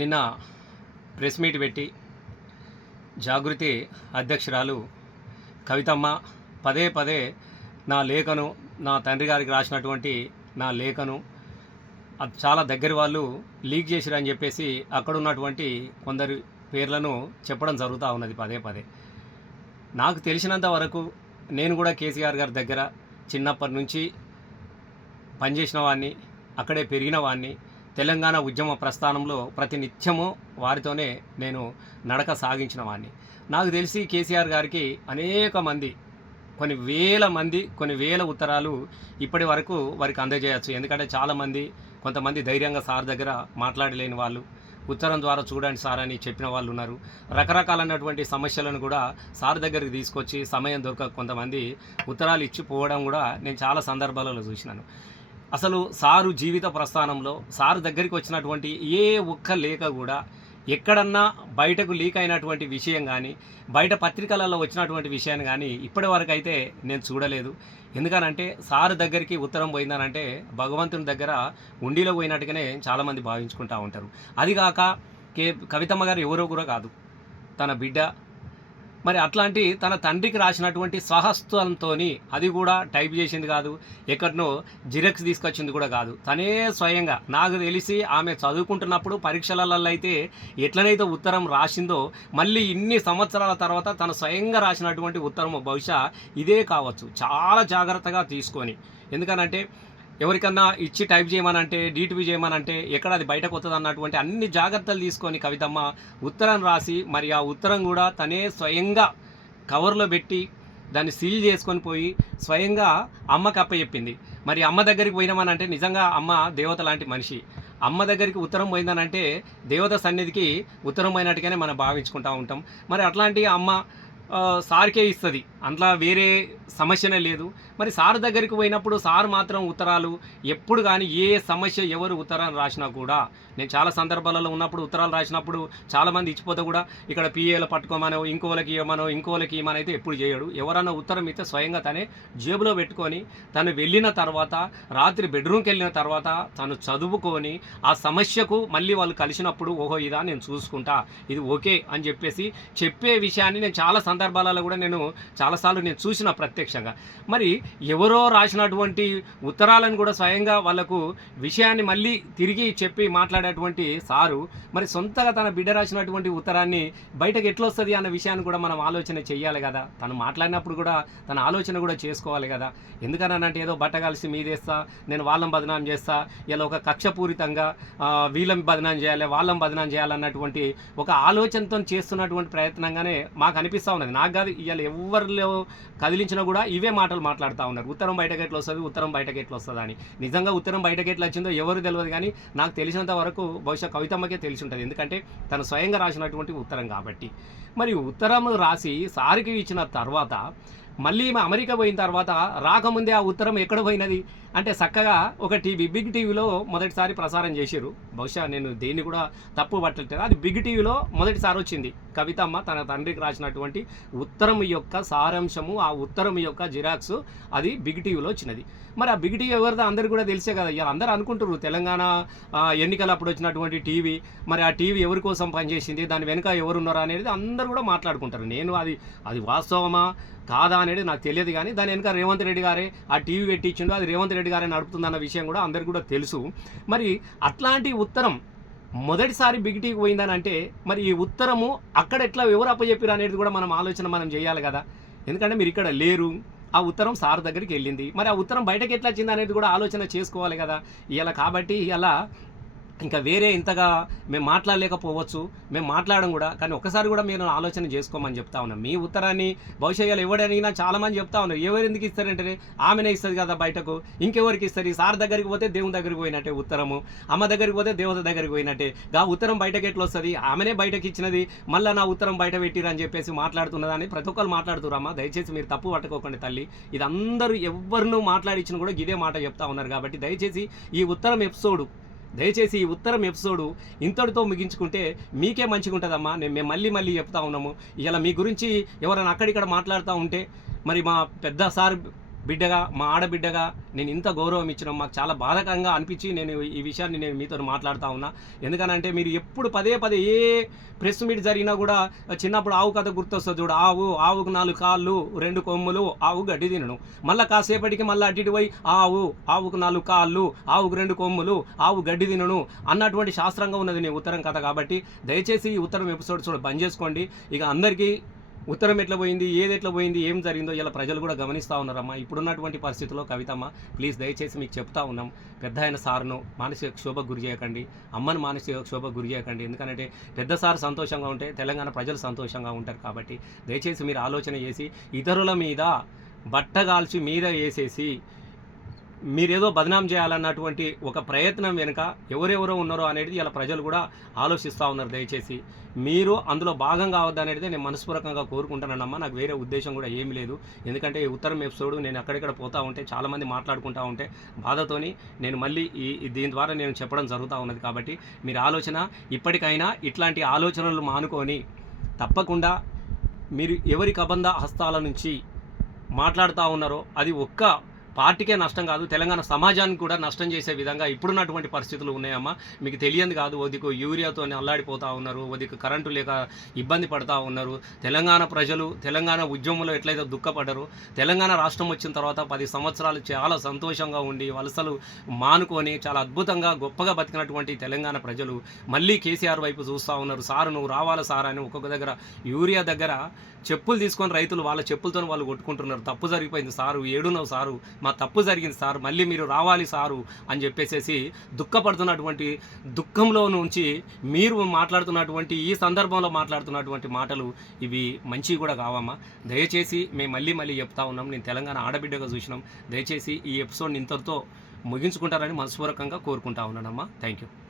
నిన్న press meet పెట్టి జాగృతి అధ్యక్షురాలు కవితమ్మ పదే పదే నా లేఖను, నా తండ్రి గారికి రాసినటువంటి నా లేఖను అది చాలా దగ్గర వాళ్ళు లీక్ చేసిరని చెప్పేసి అక్కడ ఉన్నటువంటి కొందరి పేర్లను చెప్పడం జరుగుతూ ఉన్నది పదే పదే. నాకు తెలిసినంత వరకు నేను కూడా కేసీఆర్ గారి దగ్గర చిన్నప్పటి నుంచి పనిచేసిన వాడిని, అక్కడే పెరిగిన వాడిని. తెలంగాణ ఉద్యమ ప్రస్థానంలో ప్రతి నిత్యము వారితోనే నేను నడక సాగించిన వాడిని. నాకు తెలిసి కేసీఆర్ గారికి అనేక మంది, కొన్ని వేల ఉత్తరాలు ఇప్పటి వరకు వారికి అందజేయచ్చు. ఎందుకంటే చాలామంది, కొంతమంది ధైర్యంగా సార్ దగ్గర మాట్లాడలేని వాళ్ళు ఉత్తరం ద్వారా చూడండి సార్ అని చెప్పిన వాళ్ళు ఉన్నారు. రకరకాలైనటువంటి సమస్యలను కూడా సార్ దగ్గరికి తీసుకొచ్చి సమయం దొరకక కొంతమంది ఉత్తరాలు ఇచ్చి పోవడం కూడా నేను చాలా సందర్భాలలో చూసినాను. అసలు సారు జీవిత ప్రస్థానంలో సారు దగ్గరికి వచ్చినటువంటి ఏ ఒక్క లేఖ కూడా ఎక్కడన్నా బయటకు లీక్ అయినటువంటి విషయం కానీ, బయట పత్రికలలో వచ్చినటువంటి విషయాన్ని కానీ ఇప్పటి వరకు అయితే నేను చూడలేదు. ఎందుకనంటే సారు దగ్గరికి ఉత్తరం పోయిందనంటే భగవంతుని దగ్గర ఉండిలో పోయినట్టుగానే చాలామంది భావించుకుంటూ ఉంటారు. అదిగాక కవితమ్మ గారు ఎవరో కూడా కాదు, తన బిడ్డ. మరి అట్లాంటి తన తండ్రికి రాసినటువంటి స్వహస్తంతో, అది కూడా టైప్ చేసింది కాదు, ఎక్కడనో జిరాక్స్ తీసుకొచ్చింది కూడా కాదు, తనే స్వయంగా. నాకు తెలిసి ఆమె చదువుకుంటున్నప్పుడు పరీక్షలలో అయితే ఎట్లనైతే ఉత్తరం రాసిందో, మళ్ళీ ఇన్ని సంవత్సరాల తర్వాత తను స్వయంగా రాసినటువంటి ఉత్తరం బహుశా ఇదే కావచ్చు. చాలా జాగ్రత్తగా తీసుకొని, ఎందుకనంటే ఎవరికన్నా ఇచ్చి టైప్ చేయమనంటే, డీటీపీ చేయమనంటే ఎక్కడ అది బయటకు వస్తుంది అన్నటువంటి అన్ని జాగ్రత్తలు తీసుకొని కవితమ్మ ఉత్తరం రాసి, మరి ఆ ఉత్తరం కూడా తనే స్వయంగా కవర్లో పెట్టి దాన్ని సీల్ చేసుకొని పోయి స్వయంగా అమ్మకి అప్పచెప్పింది. మరి అమ్మ దగ్గరికి పోయినామనంటే నిజంగా అమ్మ దేవత లాంటి మనిషి. అమ్మ దగ్గరికి ఉత్తరం పోయిందనంటే దేవత సన్నిధికి ఉత్తరం పోయినట్టుగానే మనం భావించుకుంటూ ఉంటాం. మరి అట్లాంటి అమ్మ సార్కే ఇస్తుంది, అందులో వేరే సమస్యనే లేదు. మరి సార్ దగ్గరికి పోయినప్పుడు సార్ మాత్రం ఉత్తరాలు ఎప్పుడు కానీ ఏ సమస్య ఎవరు ఉత్తరాలు రాసినా కూడా, నేను చాలా సందర్భాలలో ఉన్నప్పుడు ఉత్తరాలు రాసినప్పుడు చాలామంది ఇచ్చిపోతే కూడా ఇక్కడ పిఏలు పట్టుకోమనో, ఇంకోలకి ఇవ్వమని అయితే ఎప్పుడు చేయడు. ఎవరన్నా ఉత్తరం ఇస్తే స్వయంగా తనే జేబులో పెట్టుకొని తను వెళ్ళిన తర్వాత, రాత్రి బెడ్రూమ్కి వెళ్ళిన తర్వాత తను చదువుకొని ఆ సమస్యకు మళ్ళీ వాళ్ళు కలిసినప్పుడు ఓహో ఇదా నేను చూసుకుంటా, ఇది ఓకే అని చెప్పేసి చెప్పే విషయాన్ని నేను చాలా సందర్భాలలో కూడా నేను చాలాసార్లు నేను చూసిన ప్రత్యక్షంగా. మరి ఎవరో రాసినటువంటి ఉత్తరాలను కూడా స్వయంగా వాళ్ళకు విషయాన్ని మళ్ళీ తిరిగి చెప్పి మాట్లాడేటువంటి సారు మరి సొంతగా తన బిడ్డ రాసినటువంటి ఉత్తరాన్ని బయటకు ఎట్లా వస్తుంది అన్న విషయాన్ని కూడా మనం ఆలోచన చెయ్యాలి కదా. తను మాట్లాడినప్పుడు కూడా తన ఆలోచన కూడా చేసుకోవాలి కదా. ఎందుకనంటే ఏదో బట్ట కలిసి మీదేస్తా, నేను వాళ్ళని బదనాం చేస్తా, ఇలా ఒక కక్షపూరితంగా వీళ్ళని బదనాం చేయాలి, వాళ్ళని బదనాం చేయాలన్నటువంటి ఒక ఆలోచనతో చేస్తున్నటువంటి ప్రయత్నంగానే మాకు అనిపిస్తూ ఉన్నది. నాకు కాదు, ఇవాళ ఎవరిలో కదిలించినా కూడా ఇవే మాటలు మాట్లాడుతూ ఉన్నారు. ఉత్తరం బయటకు ఎట్లా వస్తుంది అని. నిజంగా ఉత్తరం బయటకు ఎట్లా వచ్చిందో ఎవరు తెలియదు, కానీ నాకు తెలిసినంత వరకు బహుశా కవితమ్మకే తెలిసి ఉంటుంది. ఎందుకంటే తను స్వయంగా రాసినటువంటి ఉత్తరం కాబట్టి. మరి ఉత్తరం రాసి సారికి ఇచ్చిన తర్వాత మళ్ళీ అమెరికా పోయిన తర్వాత రాకముందే ఆ ఉత్తరం ఎక్కడ పోయినది అంటే చక్కగా ఒక టీవీ, బిగ్ టీవీలో మొదటిసారి ప్రసారం చేశారు. బహుశా నేను దేన్ని కూడా తప్పు పట్టలేదు, అది బిగ్ టీవీలో మొదటిసారి వచ్చింది. కవితమ్మ తన తండ్రికి రాసినటువంటి ఉత్తరం యొక్క సారాంశము, ఆ ఉత్తరం యొక్క జిరాక్స్ అది బిగ్ టీవీలో వచ్చినది. మరి ఆ బిగ్ టీవీ ఎవరిదో అందరికీ కూడా తెలిసే కదా. ఇలా అందరూ అనుకుంటారు తెలంగాణ ఎన్నికలు అప్పుడు వచ్చినటువంటి టీవీ, మరి ఆ టీవీ ఎవరి కోసం పనిచేసింది, దాని వెనుక ఎవరున్నారా అనేది అందరూ కూడా మాట్లాడుకుంటారు. నేను అది వాస్తవమా కాదా అనేది నాకు తెలియదు, కానీ దాని వెనుక రేవంత్ రెడ్డి గారే ఆ టీవీ పెట్టించిండు, అది రేవంత్ రెడ్డి గారే నడుపుతుందన్న విషయం కూడా అందరికీ కూడా తెలుసు. మరి అట్లాంటి ఉత్తరం మొదటిసారి బిగ్ టీవీకి పోయిందని అంటే మరి ఈ ఉత్తరము అక్కడ ఎట్లా ఎవరు అప్పచెప్పారు అనేది కూడా మనం చేయాలి కదా. ఎందుకంటే మీరు ఇక్కడ లేరు, ఆ ఉత్తరం సార్ దగ్గరికి వెళ్ళింది, మరి ఆ ఉత్తరం బయటకు ఎట్లా వచ్చింది అనేది కూడా ఆలోచన చేసుకోవాలి కదా ఇలా. కాబట్టి ఇలా ఇంకా వేరే ఇంతగా మేము మాట్లాడలేకపోవచ్చు, మేము మాట్లాడడం కూడా, కానీ ఒకసారి కూడా మీరు ఆలోచన చేసుకోమని చెప్తా ఉన్నాం. మీ ఉత్తరాన్ని భవిష్యత్తులో ఎవడడిగినా చాలామంది చెప్తా ఉన్నారు, ఎవరు ఎందుకు ఇస్తారంటే ఆమెనే ఇస్తుంది కదా బయటకు, ఇంకెవరికి ఇస్తారు. సార్ దగ్గరికి పోతే దేవుని దగ్గరికి పోయినట్టే ఉత్తరము, అమ్మ దగ్గరికి పోతే దేవత దగ్గరికి పోయినట్టే. గా ఉత్తరం బయటకు ఎట్లా వస్తుంది, ఆమెనే బయటకు ఇచ్చినది, మళ్ళీ నా ఉత్తరం బయట పెట్టిరని చెప్పేసి మాట్లాడుతున్నదని ప్రతి ఒక్కరు మాట్లాడుతురమ్మా. దయచేసి మీరు తప్పు పట్టుకోకండి తల్లి. ఇది అందరూ ఎవరినూ మాట్లాడించినా కూడా ఇదే మాట చెప్తా ఉన్నారు. కాబట్టి దయచేసి ఈ ఉత్తరం ఎపిసోడు ఇంతటితో ముగించుకుంటే మీకే మంచిగా ఉంటుందమ్మా. మేము మళ్ళీ చెప్తా ఉన్నాము. ఇలా మీ గురించి ఎవరైనా అక్కడిక్కడ మాట్లాడుతూ ఉంటే, మరి మా పెద్ద సార్ బిడ్డగా, మా ఆడబిడ్డగా నేను ఇంత గౌరవం ఇచ్చినాం. మాకు చాలా బాధాకరంగా అనిపించి నేను ఈ విషయాన్ని నేను మీతో మాట్లాడుతూ ఉన్నా. ఎందుకనంటే మీరు ఎప్పుడు పదే పదే ఏ ప్రెస్ మీట్ జరిగినా కూడా చిన్నప్పుడు ఆవు కథ గుర్తొస్తుంది చూడు. ఆవుకు 4 కాళ్ళు 2 కొమ్ములు, ఆవు గడ్డి తినను. మళ్ళీ కాసేపటికి మళ్ళీ అటు ఇటు పోయి ఆవుకు 4 కాళ్ళు, ఆవుకు 2 కొమ్ములు, ఆవు గడ్డి తినను అన్నటువంటి శాస్త్రంగా ఉన్నది నీ ఉత్తరం కథ. కాబట్టి దయచేసి ఈ ఉత్తరం ఎపిసోడ్ బంద్ చేసుకోండి. ఇక అందరికీ ఉత్తరం ఎట్లా పోయింది, ఏది ఎట్లా పోయింది, ఏం జరిగిందో ఇలా ప్రజలు కూడా గమనిస్తూ ఉన్నారమ్మా. ఇప్పుడున్నటువంటి పరిస్థితుల్లో కవితమ్మ ప్లీజ్ దయచేసి మీకు చెప్తా ఉన్నాం, పెద్ద ఆయన సార్ను మానసిక క్షోభకు గురి చేయకండి, అమ్మను మానసిక క్షోభకు గురి చేయకండి. ఎందుకంటే పెద్ద సార్ సంతోషంగా ఉంటే తెలంగాణ ప్రజలు సంతోషంగా ఉంటారు. కాబట్టి దయచేసి మీరు ఆలోచన చేసి ఇతరుల మీద బట్టగాల్చి మీద వేసేసి మీరేదో బదనాం చేయాలన్నటువంటి ఒక ప్రయత్నం వెనుక ఎవరెవరో ఉన్నారో అనేది ఇలా ప్రజలు కూడా ఆలోచిస్తూ ఉన్నారు. దయచేసి మీరు అందులో భాగం కావద్దనేది నేను మనస్పూర్వకంగా కోరుకుంటానమ్మా. నాకు వేరే ఉద్దేశం కూడా ఏమీ లేదు. ఎందుకంటే ఈ ఉత్తరం ఎపిసోడ్ నేను అక్కడెక్కడ పోతూ ఉంటే చాలామంది మాట్లాడుకుంటూ ఉంటే బాధతోని నేను మళ్ళీ దీని ద్వారా నేను చెప్పడం జరుగుతూ ఉన్నది. కాబట్టి మీరు ఆలోచన ఇప్పటికైనా ఇట్లాంటి ఆలోచనలు మానుకొని తప్పకుండా మీరు ఎవరి కబంధ హస్తాల నుంచి మాట్లాడుతూ ఉన్నారో అది ఒక్క పార్టీకే నష్టం కాదు, తెలంగాణ సమాజానికి కూడా నష్టం చేసే విధంగా ఇప్పుడున్నటువంటి పరిస్థితులు ఉన్నాయమ్మా. మీకు తెలియదు కాదు, ఒదికు యూరియాతో అల్లాడిపోతూ ఉన్నారు, ఒదికు కరెంటు లేక ఇబ్బంది పడుతూ ఉన్నారు. తెలంగాణ ప్రజలు తెలంగాణ ఉద్యమంలో ఎట్లయితే దుఃఖపడ్డారో, తెలంగాణ రాష్ట్రం వచ్చిన తర్వాత 10 సంవత్సరాలు చాలా సంతోషంగా ఉండి వలసలు మానుకొని చాలా అద్భుతంగా గొప్పగా బతికినటువంటి తెలంగాణ ప్రజలు మళ్ళీ కేసీఆర్ వైపు చూస్తూ ఉన్నారు. సారు నువ్వు రావాలా సార్ అని ఒక్కొక్క దగ్గర యూరియా దగ్గర చెప్పులు తీసుకొని రైతులు వాళ్ళ చెప్పులతో వాళ్ళు కొట్టుకుంటున్నారు. తప్పు జరిగిపోయింది సారు, ఏడునవు సారు, మా తప్పు జరిగింది సార్, మళ్ళీ మీరు రావాలి సారు అని చెప్పేసి దుఃఖపడుతున్నటువంటి దుఃఖంలో నుంచి మీరు మాట్లాడుతున్నటువంటి ఈ సందర్భంలో మాట్లాడుతున్నటువంటి మాటలు ఇవి మంచివి కూడా కావమ్మా. దయచేసి మేము మళ్ళీ చెప్తా ఉన్నాం, నేను తెలంగాణ ఆడబిడ్డగా చూసినాం. దయచేసి ఈ ఎపిసోడ్ని ఇంతటితో ముగించుకుంటారని మనస్పూర్వకంగా కోరుకుంటా ఉన్నానమ్మా. Thank you.